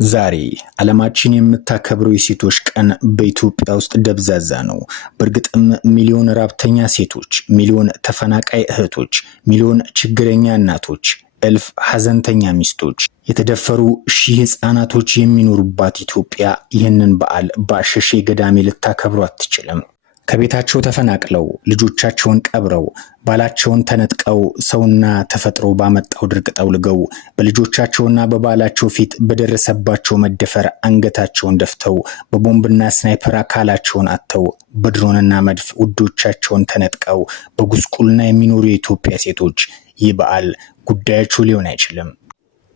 ዛሬ ዓለማችን የምታከብረው የሴቶች ቀን በኢትዮጵያ ውስጥ ደብዛዛ ነው። በእርግጥም ሚሊዮን ራብተኛ ሴቶች፣ ሚሊዮን ተፈናቃይ እህቶች፣ ሚሊዮን ችግረኛ እናቶች፣ እልፍ ሐዘንተኛ ሚስቶች፣ የተደፈሩ ሺህ ህፃናቶች የሚኖሩባት ኢትዮጵያ ይህንን በዓል በአሸሼ ገዳሜ ልታከብሩ አትችልም። ከቤታቸው ተፈናቅለው ልጆቻቸውን ቀብረው ባላቸውን ተነጥቀው ሰውና ተፈጥሮ ባመጣው ድርቅ ጠውልገው በልጆቻቸውና በባላቸው ፊት በደረሰባቸው መደፈር አንገታቸውን ደፍተው በቦምብና ስናይፐር አካላቸውን አጥተው በድሮንና መድፍ ውዶቻቸውን ተነጥቀው በጉስቁልና የሚኖሩ የኢትዮጵያ ሴቶች ይህ በዓል ጉዳያቸው ሊሆን አይችልም።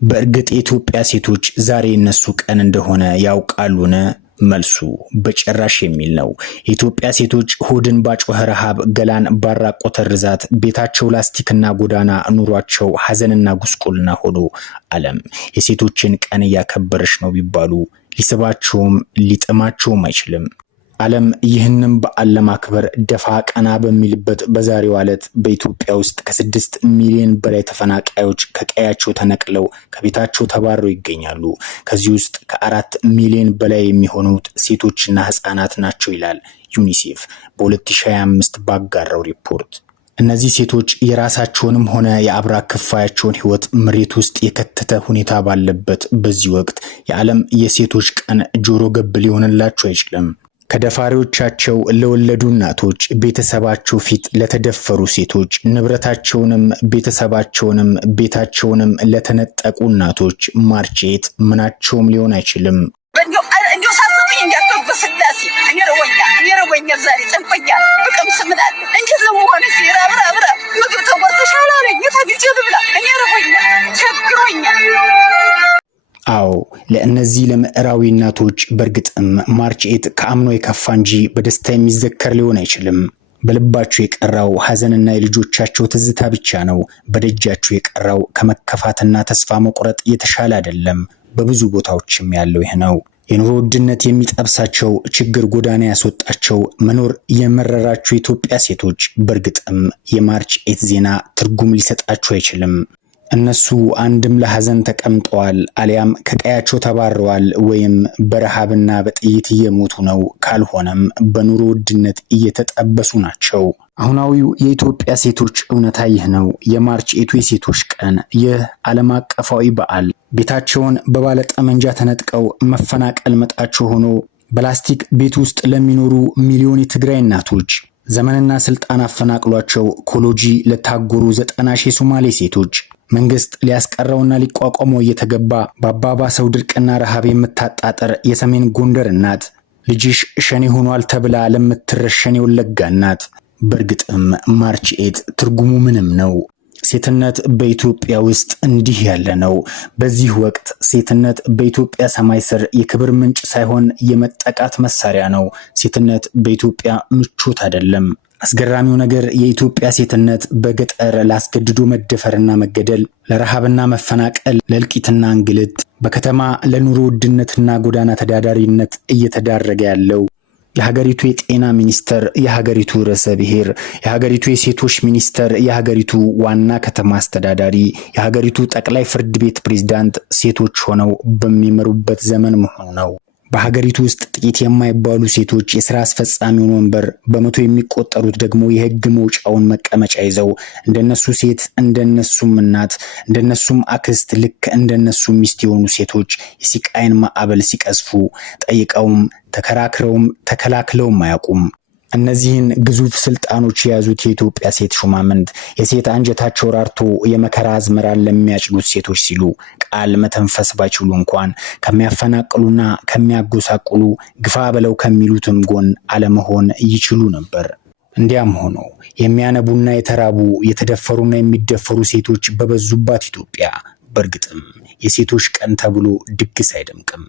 በእርግጥ የኢትዮጵያ ሴቶች ዛሬ እነሱ ቀን እንደሆነ ያውቃሉን? መልሱ በጭራሽ የሚል ነው። የኢትዮጵያ ሴቶች ሆድን ባጮኸ ረሃብ፣ ገላን ባራቆተ ርዛት፣ ቤታቸው ላስቲክና ጎዳና፣ ኑሯቸው ሐዘንና ጉስቁልና ሆኖ ዓለም የሴቶችን ቀን እያከበረች ነው ቢባሉ ሊስባቸውም ሊጥማቸውም አይችልም። ዓለም ይህንን በዓል ለማክበር ደፋ ቀና በሚልበት በዛሬው ዕለት በኢትዮጵያ ውስጥ ከ6 ሚሊዮን በላይ ተፈናቃዮች ከቀያቸው ተነቅለው ከቤታቸው ተባረው ይገኛሉ። ከዚህ ውስጥ ከ4 ሚሊዮን በላይ የሚሆኑት ሴቶችና ህፃናት ናቸው ይላል ዩኒሴፍ በ2025 ባጋራው ሪፖርት። እነዚህ ሴቶች የራሳቸውንም ሆነ የአብራክ ክፋያቸውን ህይወት መሬት ውስጥ የከተተ ሁኔታ ባለበት በዚህ ወቅት የዓለም የሴቶች ቀን ጆሮ ገብ ሊሆንላቸው አይችልም። ከደፋሪዎቻቸው ለወለዱ እናቶች፣ ቤተሰባቸው ፊት ለተደፈሩ ሴቶች፣ ንብረታቸውንም ቤተሰባቸውንም ቤታቸውንም ለተነጠቁ እናቶች ማርቼት ምናቸውም ሊሆን አይችልም። እንዲሁ ሳስበኝ እንዲያከበስላሴ እኔ ዛሬ ጨንቆኛል። በቀም ስምላለ እንዴት ነው መሆነ ሲራብራብራ ምግብ ተጓርተሻል አለኝ። ታግጄ ልብላ እኔ ረቦኛል፣ ቸግሮኛል። አዎ ለእነዚህ ለምዕራዊ እናቶች በእርግጥም ማርች 8 ከአምኖ የከፋ እንጂ በደስታ የሚዘከር ሊሆን አይችልም። በልባቸው የቀረው ሐዘንና የልጆቻቸው ትዝታ ብቻ ነው። በደጃቸው የቀረው ከመከፋትና ተስፋ መቁረጥ የተሻለ አይደለም። በብዙ ቦታዎችም ያለው ይህ ነው። የኑሮ ውድነት የሚጠብሳቸው፣ ችግር ጎዳና ያስወጣቸው፣ መኖር የመረራቸው የኢትዮጵያ ሴቶች በእርግጥም የማርች 8 ዜና ትርጉም ሊሰጣቸው አይችልም። እነሱ አንድም ለሐዘን ተቀምጠዋል፣ አሊያም ከቀያቸው ተባረዋል፣ ወይም በረሃብና በጥይት እየሞቱ ነው፣ ካልሆነም በኑሮ ውድነት እየተጠበሱ ናቸው። አሁናዊው የኢትዮጵያ ሴቶች እውነታ ይህ ነው። የማርች 8 የሴቶች ቀን፣ ይህ ዓለም አቀፋዊ በዓል ቤታቸውን በባለጠመንጃ ተነጥቀው መፈናቀል መጣቸው ሆኖ በላስቲክ ቤት ውስጥ ለሚኖሩ ሚሊዮን የትግራይ እናቶች፣ ዘመንና ስልጣን አፈናቅሏቸው ኮሎጂ ለታጎሩ 90 ሺህ ሶማሌ ሴቶች፣ መንግስት ሊያስቀረውና ሊቋቋመው እየተገባ በአባባሰው ድርቅና ረሃብ የምታጣጠር የሰሜን ጎንደር እናት፣ ልጅሽ ሸኔ ሆኗል ተብላ ለምትረሸን የወለጋ እናት በእርግጥም ማርች 8 ትርጉሙ ምንም ነው። ሴትነት በኢትዮጵያ ውስጥ እንዲህ ያለ ነው። በዚህ ወቅት ሴትነት በኢትዮጵያ ሰማይ ስር የክብር ምንጭ ሳይሆን የመጠቃት መሳሪያ ነው። ሴትነት በኢትዮጵያ ምቾት አይደለም። አስገራሚው ነገር የኢትዮጵያ ሴትነት በገጠር ላስገድዶ መደፈርና መገደል፣ ለረሃብና መፈናቀል፣ ለእልቂትና እንግልት፣ በከተማ ለኑሮ ውድነትና ጎዳና ተዳዳሪነት እየተዳረገ ያለው የሀገሪቱ የጤና ሚኒስተር፣ የሀገሪቱ ርዕሰ ብሔር፣ የሀገሪቱ የሴቶች ሚኒስተር፣ የሀገሪቱ ዋና ከተማ አስተዳዳሪ፣ የሀገሪቱ ጠቅላይ ፍርድ ቤት ፕሬዝዳንት ሴቶች ሆነው በሚመሩበት ዘመን መሆኑ ነው። በሀገሪቱ ውስጥ ጥቂት የማይባሉ ሴቶች የሥራ አስፈጻሚውን ወንበር፣ በመቶ የሚቆጠሩት ደግሞ የህግ መውጫውን መቀመጫ ይዘው እንደነሱ ሴት፣ እንደነሱም እናት፣ እንደነሱም አክስት፣ ልክ እንደነሱ ሚስት የሆኑ ሴቶች የሲቃይን ማዕበል ሲቀዝፉ ጠይቀውም ተከራክረውም ተከላክለውም አያውቁም። እነዚህን ግዙፍ ስልጣኖች የያዙት የኢትዮጵያ ሴት ሹማምንት የሴት አንጀታቸው ራርቶ የመከራ አዝመራን ለሚያጭዱት ሴቶች ሲሉ ቃል መተንፈስ ባይችሉ እንኳን ከሚያፈናቅሉና ከሚያጎሳቁሉ ግፋ በለው ከሚሉትም ጎን አለመሆን ይችሉ ነበር። እንዲያም ሆኖ የሚያነቡና የተራቡ የተደፈሩና የሚደፈሩ ሴቶች በበዙባት ኢትዮጵያ በእርግጥም የሴቶች ቀን ተብሎ ድግስ አይደምቅም።